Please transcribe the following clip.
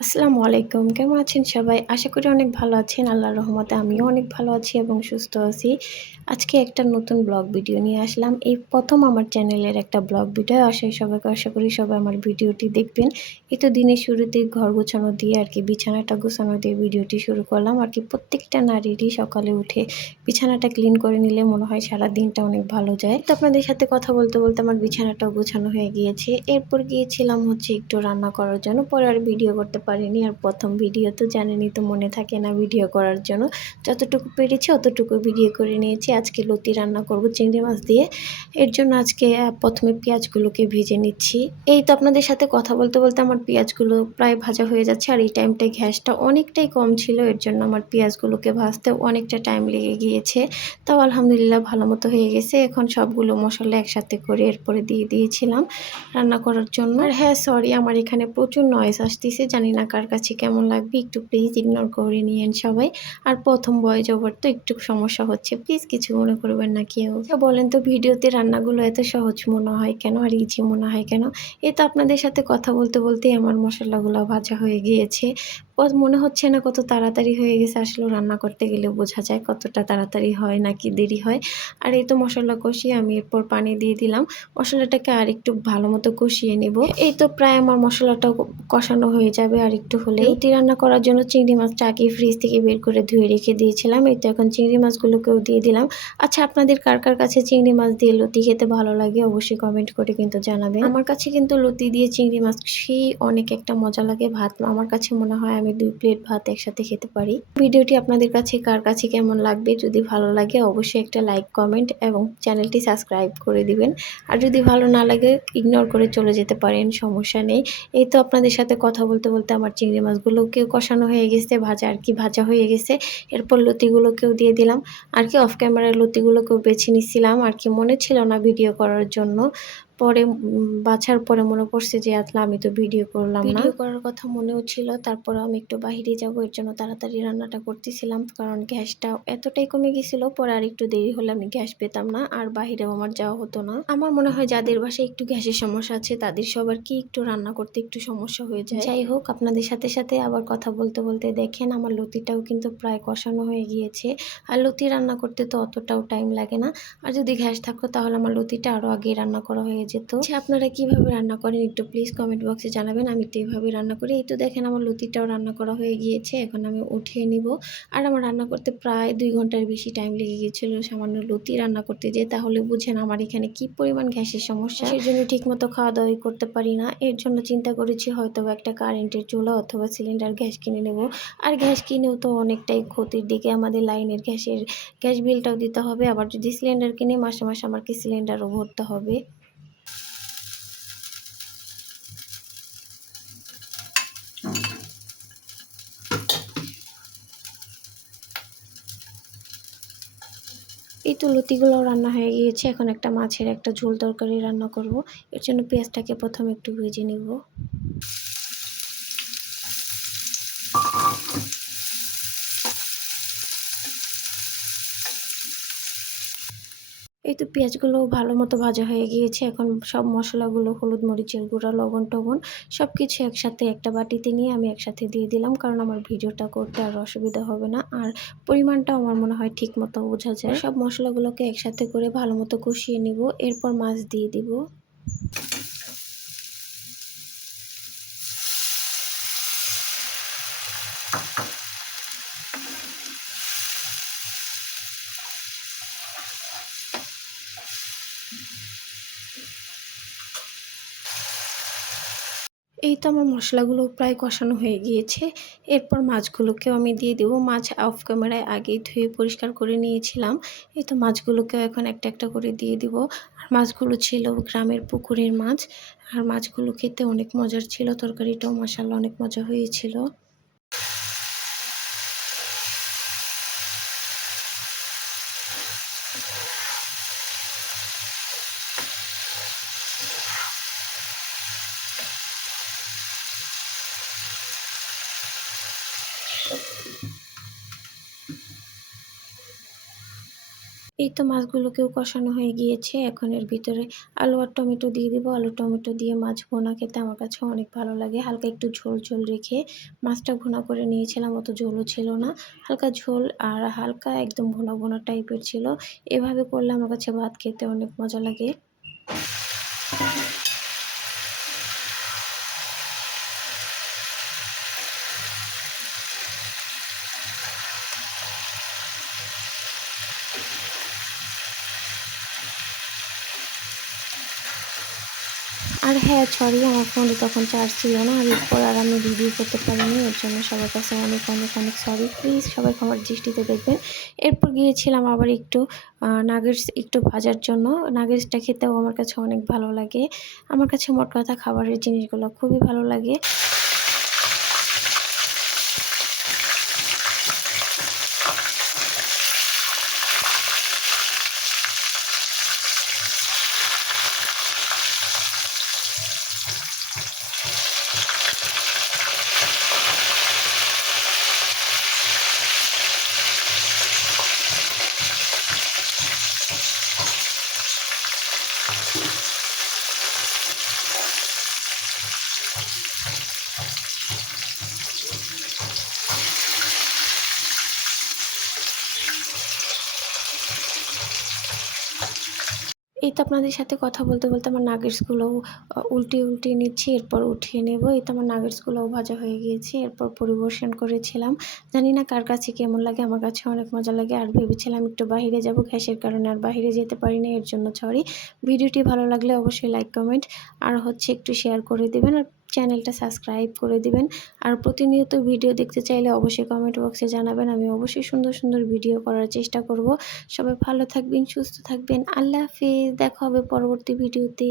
আসসালামু আলাইকুম, কেমন আছেন সবাই? আশা করি অনেক ভালো আছেন। আল্লাহর রহমতে আমিও অনেক ভালো আছি এবং সুস্থ আছি। আজকে একটা নতুন ব্লগ ভিডিও নিয়ে আসলাম। এই প্রথম আমার চ্যানেলের একটা ব্লগ ভিডিও। আসে সবাইকে আশা করি সবাই আমার ভিডিওটি দেখবেন। এই তো দিনের শুরুতে ঘর গোছানো দিয়ে আর কি বিছানাটা গোছানো দিয়ে ভিডিওটি শুরু করলাম। আর কি প্রত্যেকটা নারীরই সকালে উঠে বিছানাটা ক্লিন করে নিলে মনে হয় সারা দিনটা অনেক ভালো যায়। তো আপনাদের সাথে কথা বলতে বলতে আমার বিছানাটাও গোছানো হয়ে গিয়েছে। এরপর গিয়েছিলাম হচ্ছে একটু রান্না করার জন্য। পরে আর ভিডিও করতে পারিনি আর প্রথম ভিডিও তো জানেনই তো মনে থাকে না ভিডিও করার জন্য। যতটুকু পেরেছি অতটুকু ভিডিও করে নিয়েছি। আজকে লতি রান্না করব চিংড়ি মাছ দিয়ে। এর জন্য আজকে প্রথমে পেঁয়াজগুলোকে ভেজে নিচ্ছি। এই তো আপনাদের সাথে কথা বলতে বলতে আমার পেঁয়াজগুলো প্রায় ভাজা হয়ে যাচ্ছে আর এই টাইমটায় গ্যাসটা অনেকটাই কম ছিল। এর জন্য আমার পেঁয়াজগুলোকে ভাজতে অনেকটা টাইম লেগে গিয়েছে। তাও আলহামদুলিল্লাহ ভালো মতো হয়ে গেছে। এখন সবগুলো মশলা একসাথে করে এরপরে দিয়ে দিয়েছিলাম রান্না করার জন্য। আর হ্যাঁ সরি আমার এখানে প্রচুর নয়েস আসতেছে। জানি না কার কাছে কেমন লাগবে একটু প্লিজ ইগনোর করে নিয়েন সবাই। আর প্রথম বয়স ওভার তো একটু সমস্যা হচ্ছে প্লিজ কিছু মনে করবেন না কেউ। আচ্ছা, বলেন তো ভিডিওতে রান্নাগুলো এত সহজ মনে হয় কেন আর ইজি মনে হয় কেন? এ তো আপনাদের সাথে কথা বলতে বলতেই আমার মশলাগুলো ভাজা হয়ে গিয়েছে। মনে হচ্ছে না কত তাড়াতাড়ি হয়ে গেছে। আসলে রান্না করতে গেলে বোঝা যায় কতটা তাড়াতাড়ি হয় নাকি দেরি হয়। আর এই তো মশলা কষিয়ে আমি এরপর পানি দিয়ে দিলাম। মশলাটাকে আর একটু ভালো মতো কষিয়ে নেব। এই তো প্রায় আমার মশলাটা কষানো হয়ে যাবে আর একটু হলে এটি রান্না করার জন্য চিংড়ি মাছটা আগে ফ্রিজ থেকে বের করে ধুয়ে রেখে দিয়েছিলাম। এই তো এখন চিংড়ি মাছগুলোকেও দিয়ে দিলাম। আচ্ছা আপনাদের কার কার কাছে চিংড়ি মাছ দিয়ে লতি খেতে ভালো লাগে অবশ্যই কমেন্ট করে কিন্তু জানাবেন। আমার কাছে কিন্তু লতি দিয়ে চিংড়ি মাছ সেই অনেক একটা মজা লাগে। ভাত আমার কাছে মনে হয় আমি দুই প্লেট ভাত একসাথে খেতে পারি। ভিডিওটি আপনাদের কাছে কার কাছে কেমন লাগবে, যদি ভালো লাগে অবশ্যই একটা লাইক, কমেন্ট এবং চ্যানেলটি সাবস্ক্রাইব করে দিবেন। আর যদি ভালো না লাগে ইগনোর করে চলে যেতে পারেন, সমস্যা নেই। এই তো আপনাদের সাথে কথা বলতে বলতে আমার চিংড়ি মাছগুলোকেও কষানো হয়ে গেছে, ভাজা আর কি ভাজা হয়ে গেছে। এরপর লতিগুলোকেও দিয়ে দিলাম। আর কি অফ ক্যামেরার লতিগুলোকেও বেছে নিচ্ছিলাম আর কি মনে ছিল না ভিডিও করার জন্য। পরে বাছার পরে মনে পড়ছে যে আতলা আমি তো ভিডিও করলাম না। ভিডিও করার কথা মনেও ছিল। তারপরে আমি একটু বাহিরে যাব এর জন্য তাড়াতাড়ি রান্নাটা করতেছিলাম। কারণ গ্যাসটা এতটাই কমে গেছিল পরে আর একটু দেরি হলে আমি গ্যাস পেতাম না আর বাহিরেও আমার যাওয়া হতো না। আমার মনে হয় যাদের বাসায় একটু গ্যাসের সমস্যা আছে তাদের সবার কি একটু রান্না করতে একটু সমস্যা হয়ে যায়। যাই হোক আপনাদের সাথে সাথে আবার কথা বলতে বলতে দেখেন আমার লতিটাও কিন্তু প্রায় কষানো হয়ে গিয়েছে। আর লতি রান্না করতে তো অতটাও টাইম লাগে না। আর যদি গ্যাস থাকতো তাহলে আমার লতিটা আরও আগে রান্না করা হয়ে যেত। আচ্ছা আপনারা কীভাবে রান্না করেন একটু প্লিজ কমেন্ট বক্সে জানাবেন। আমি তো এইভাবে রান্না করি। এই তো দেখেন আমার লতিটাও রান্না করা হয়ে গিয়েছে। এখন আমি উঠিয়ে নিব। আর আমার রান্না করতে প্রায় দুই ঘণ্টার বেশি টাইম লেগে গিয়েছিল। সামান্য লতি রান্না করতে যে তাহলে বুঝেন আমার এখানে কি পরিমাণ গ্যাসের সমস্যা। সেই জন্য ঠিকমতো খাওয়া দাওয়া করতে পারি না। এর জন্য চিন্তা করেছি হয়তো একটা কারেন্টের চুলা অথবা সিলিন্ডার গ্যাস কিনে নেব। আর গ্যাস কিনেও তো অনেকটাই ক্ষতির দিকে আমাদের লাইনের গ্যাসের, গ্যাস বিলটাও দিতে হবে। আবার যদি সিলিন্ডার কিনে, মাসে মাসে আমাকে সিলিন্ডারও ভরতে হবে। এই তো লতিগুলো রান্না হয়ে গিয়েছে। এখন একটা মাছের একটা ঝোল তরকারি রান্না করব। এর জন্য পেঁয়াজটাকে প্রথমে একটু ভেজে নিব। এই তো পেঁয়াজগুলো ভালো মতো ভাজা হয়ে গিয়েছে। এখন সব মশলাগুলো হলুদ মরিচের গুঁড়া লবণ টবণ সব কিছু একসাথে একটা বাটিতে নিয়ে আমি একসাথে দিয়ে দিলাম কারণ আমার ভিডিওটা করতে আর অসুবিধা হবে না। আর পরিমাণটাও আমার মনে হয় ঠিক মতো বোঝা যায়। সব মশলাগুলোকে একসাথে করে ভালো মতো কষিয়ে নিব এরপর মাছ দিয়ে দিব। এই তো আমার মশলাগুলো প্রায় কষানো হয়ে গিয়েছে। এরপর মাছগুলোকেও আমি দিয়ে দেবো। মাছ অফ ক্যামেরায় আগেই ধুয়ে পরিষ্কার করে নিয়েছিলাম। এই তো মাছগুলোকেও এখন একটা একটা করে দিয়ে দিব। আর মাছগুলো ছিল গ্রামের পুকুরের মাছ। আর মাছগুলো খেতে অনেক মজার ছিল। তরকারিটাও মশালা অনেক মজা হয়েছিল। এই তো মাছগুলোকেও কষানো হয়ে গিয়েছে। এখন এর ভিতরে আলু আর টমেটো দিয়ে দিব। আলু, টমেটো দিয়ে মাছ ভোনা খেতে আমার কাছে অনেক ভালো লাগে। হালকা একটু ঝোল ঝোল রেখে মাছটা ভোনা করে নিয়েছিলাম, অত ঝোলও ছিল না। হালকা ঝোল আর হালকা একদম ভোনা ভোনা টাইপের ছিল। এভাবে করলে আমার কাছে ভাত খেতে অনেক মজা লাগে। আর হ্যাঁ সরি আমার ফোনে তখন চার্জ ছিল না, আর এরপর আর আমি রিভিউ করতে পারিনি, এর জন্য সবার কাছে অনেক অনেক অনেক সরি প্লিজ সবাই আমার দৃষ্টিতে দেখবেন। এরপর গিয়েছিলাম আবার একটু নাগেটস একটু ভাজার জন্য। নাগেটসটা খেতেও আমার কাছে অনেক ভালো লাগে। আমার কাছে মোট কথা খাবারের জিনিসগুলো খুবই ভালো লাগে। এই তো আপনাদের সাথে কথা বলতে বলতে আমার নাগেটসগুলোও উল্টে উল্টে নিচ্ছি, এরপর উঠিয়ে নেব। এই তো আমার নাগেটসগুলোও ভাজা হয়ে গিয়েছে, এরপর পরিবেশন করেছিলাম। জানি না কার কাছে কেমন লাগে, আমার কাছে অনেক মজা লাগে। আর ভেবেছিলাম একটু বাহিরে যাব, গ্যাসের কারণে আর বাহিরে যেতে পারি না এর জন্য সরি ভিডিওটি ভালো লাগলে অবশ্যই লাইক কমেন্ট আর হচ্ছে একটু শেয়ার করে দেবেন। আর চ্যানেলটা সাবস্ক্রাইব করে দিবেন। আর প্রতিনিয়ত ভিডিও দেখতে চাইলে অবশ্যই কমেন্ট বক্সে জানাবেন। আমি অবশ্যই সুন্দর সুন্দর ভিডিও করার চেষ্টা করব। সবাই ভালো থাকবেন, সুস্থ থাকবেন। আল্লাহ হাফিজ। দেখা হবে পরবর্তী ভিডিওতে।